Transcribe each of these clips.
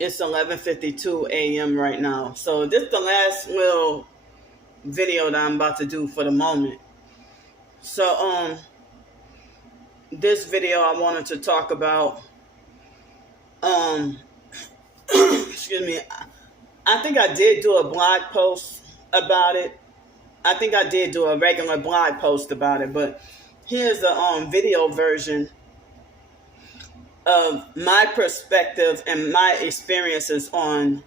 It's 11:52 a.m. right now. So this is the last little video that I'm about to do for the moment. So this video I wanted to talk about excuse me. I think I did do a blog post about it. I think I did do a regular blog post about it, but here's the video version of my perspective and my experiences on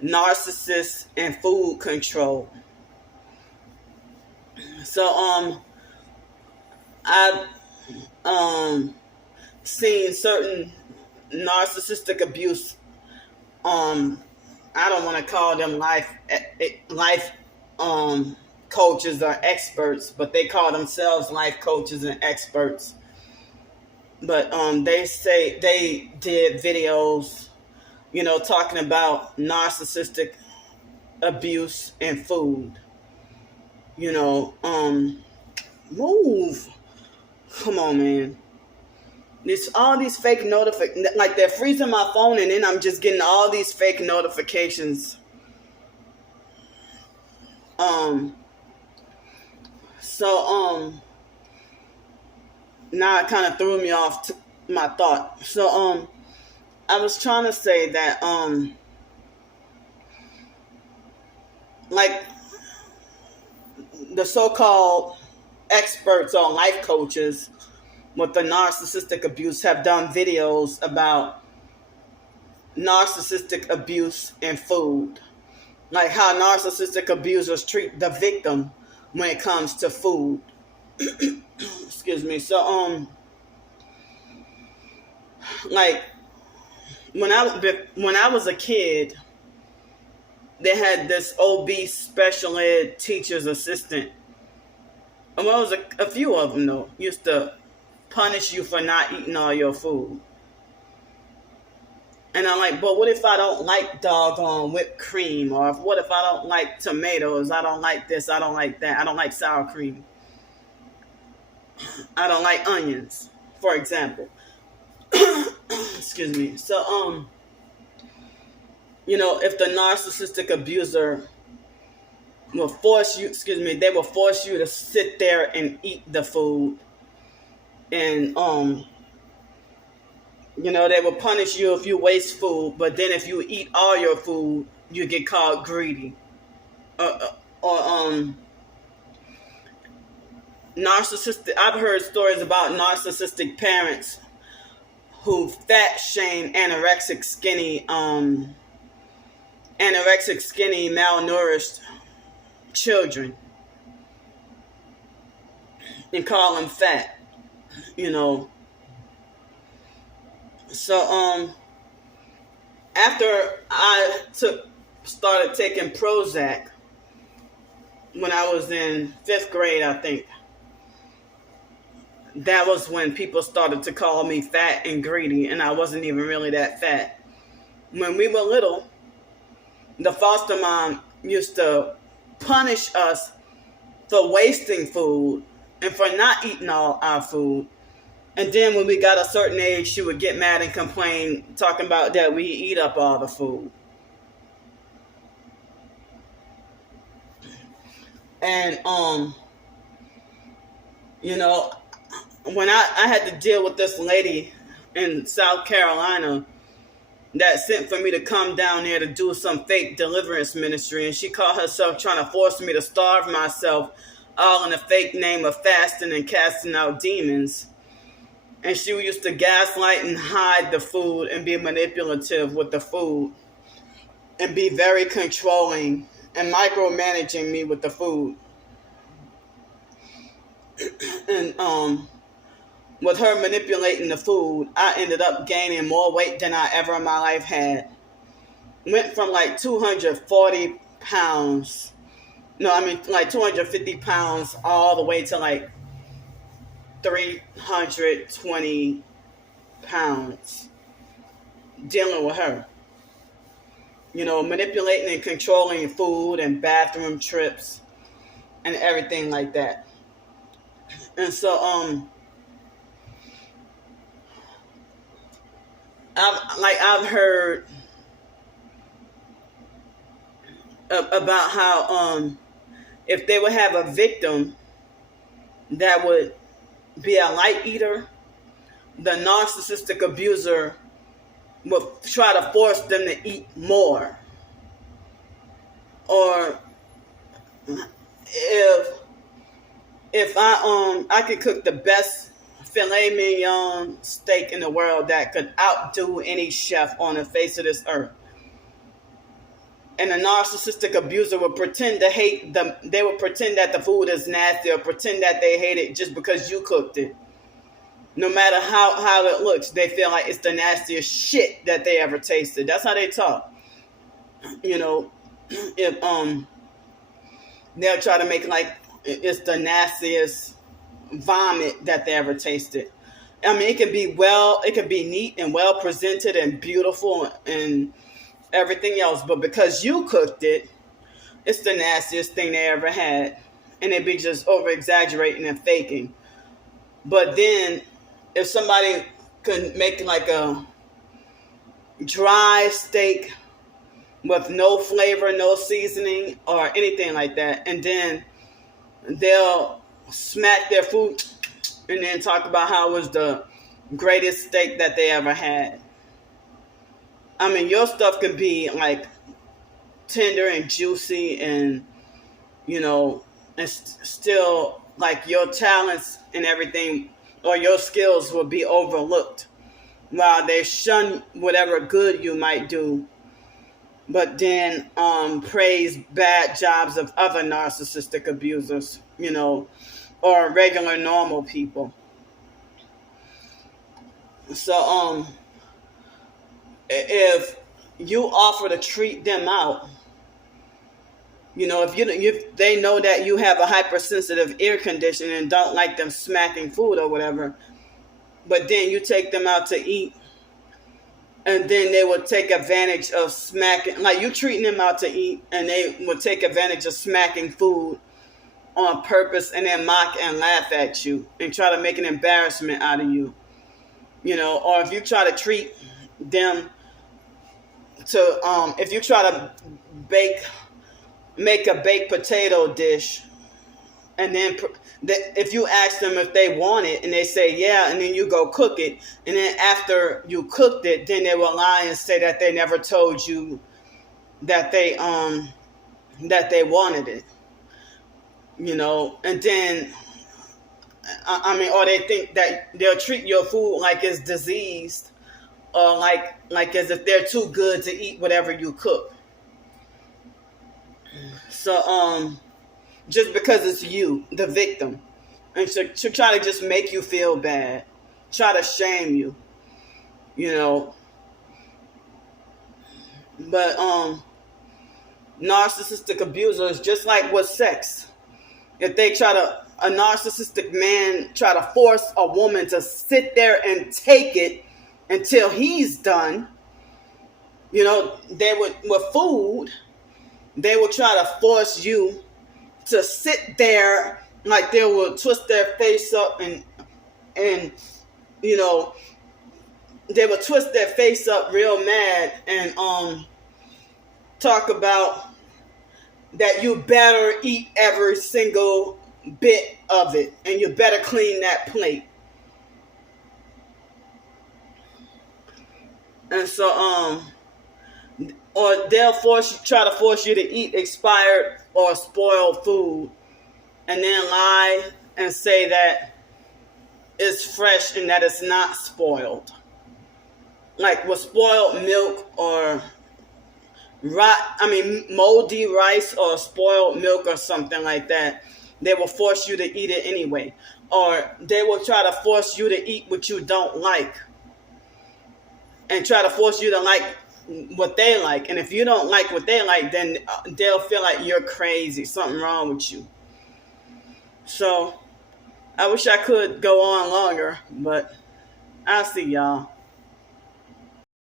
narcissists and food control. So I've seen certain narcissistic abuse. I don't want to call them life coaches or experts, but they call themselves life coaches and experts. But they say they did videos, talking about narcissistic abuse and food. Move. Come on, man. All these fake notifications, like they're freezing my phone, and then I'm just getting all these fake notifications. Now it kind of threw me off my thought. So, I was trying to say that, like the so-called experts or life coaches with the narcissistic abuse have done videos about narcissistic abuse and food. Like how narcissistic abusers treat the victim when it comes to food. Excuse me. So, like when I was a kid, they had this obese special ed teacher's assistant. Well, it was a few of them though. Used to punish you for not eating all your food. And I'm like, but what if I don't like doggone whipped cream? Or what if I don't like tomatoes? I don't like this, I don't like that. I don't like sour cream. I don't like onions, for example. Excuse me. So, if the narcissistic abuser will force you, they will force you to sit there and eat the food. And, they will punish you if you waste food, but then if you eat all your food, you get called greedy. Narcissistic. I've heard stories about narcissistic parents who fat shame anorexic, skinny, malnourished children and call them fat. So after I started taking Prozac when I was in 5th grade, I think, that was when people started to call me fat and greedy, and I wasn't even really that fat. When we were little, the foster mom used to punish us for wasting food and for not eating all our food. And then when we got a certain age, she would get mad and complain, talking about that we eat up all the food. And, when I had to deal with this lady in South Carolina that sent for me to come down there to do some fake deliverance ministry, and she called herself trying to force me to starve myself, all in the fake name of fasting and casting out demons. And she used to gaslight and hide the food and be manipulative with the food and be very controlling and micromanaging me with the food. And with her manipulating the food, I ended up gaining more weight than I ever in my life had. Went from like 240 pounds, like 250 pounds all the way to like 320 pounds dealing with her. Manipulating and controlling food and bathroom trips and everything like that. And so, I've heard about how if they would have a victim that would be a light eater, the narcissistic abuser would try to force them to eat more. Or if I could cook the best filet mignon steak in the world that could outdo any chef on the face of this earth, and a narcissistic abuser would pretend to hate them. They would pretend that the food is nasty or pretend that they hate it just because you cooked it. No matter how it looks, they feel like it's the nastiest shit that they ever tasted. That's how they talk. You know, if they'll try to make it like it's the nastiest vomit that they ever tasted. I mean, it can be neat and well presented and beautiful and everything else, but because you cooked it, it's the nastiest thing they ever had, and they'd be just over exaggerating and faking. But then, if somebody could make like a dry steak with no flavor, no seasoning, or anything like that, and then they'll smack their food and then talk about how it was the greatest steak that they ever had. I mean, your stuff can be like tender and juicy and, and still like your talents and everything or your skills will be overlooked while they shun whatever good you might do, but then praise bad jobs of other narcissistic abusers, or regular normal people. So if you offer to treat them out, if they know that you have a hypersensitive ear condition and don't like them smacking food or whatever, but then you take them out to eat, and then they will take advantage of smacking, like you treating them out to eat, and they will take advantage of smacking food on purpose and then mock and laugh at you and try to make an embarrassment out of you, or if you try to treat them to, if you try to make a baked potato dish, and then if you ask them if they want it and they say yeah, and then you go cook it, and then after you cooked it, then they will lie and say that they never told you that they wanted it, and then or they think that they'll treat your food like it's diseased, or like as if they're too good to eat whatever you cook. So just because it's you, the victim, and to try to just make you feel bad, try to shame you, But narcissistic abusers, just like with sex, if they a narcissistic man try to force a woman to sit there and take it until he's done, they would, with food, they will try to force you to sit there, like they will twist their face up and they will twist their face up real mad and talk about that you better eat every single bit of it and you better clean that plate. And so or they'll try to force you to eat expired or spoiled food, and then lie and say that it's fresh and that it's not spoiled. Like with spoiled milk or moldy rice or spoiled milk or something like that, they will force you to eat it anyway. Or they will try to force you to eat what you don't like and try to force you to like what they like. And if you don't like what they like, then they'll feel like you're crazy, something wrong with you. So I wish I could go on longer, but I'll see y'all.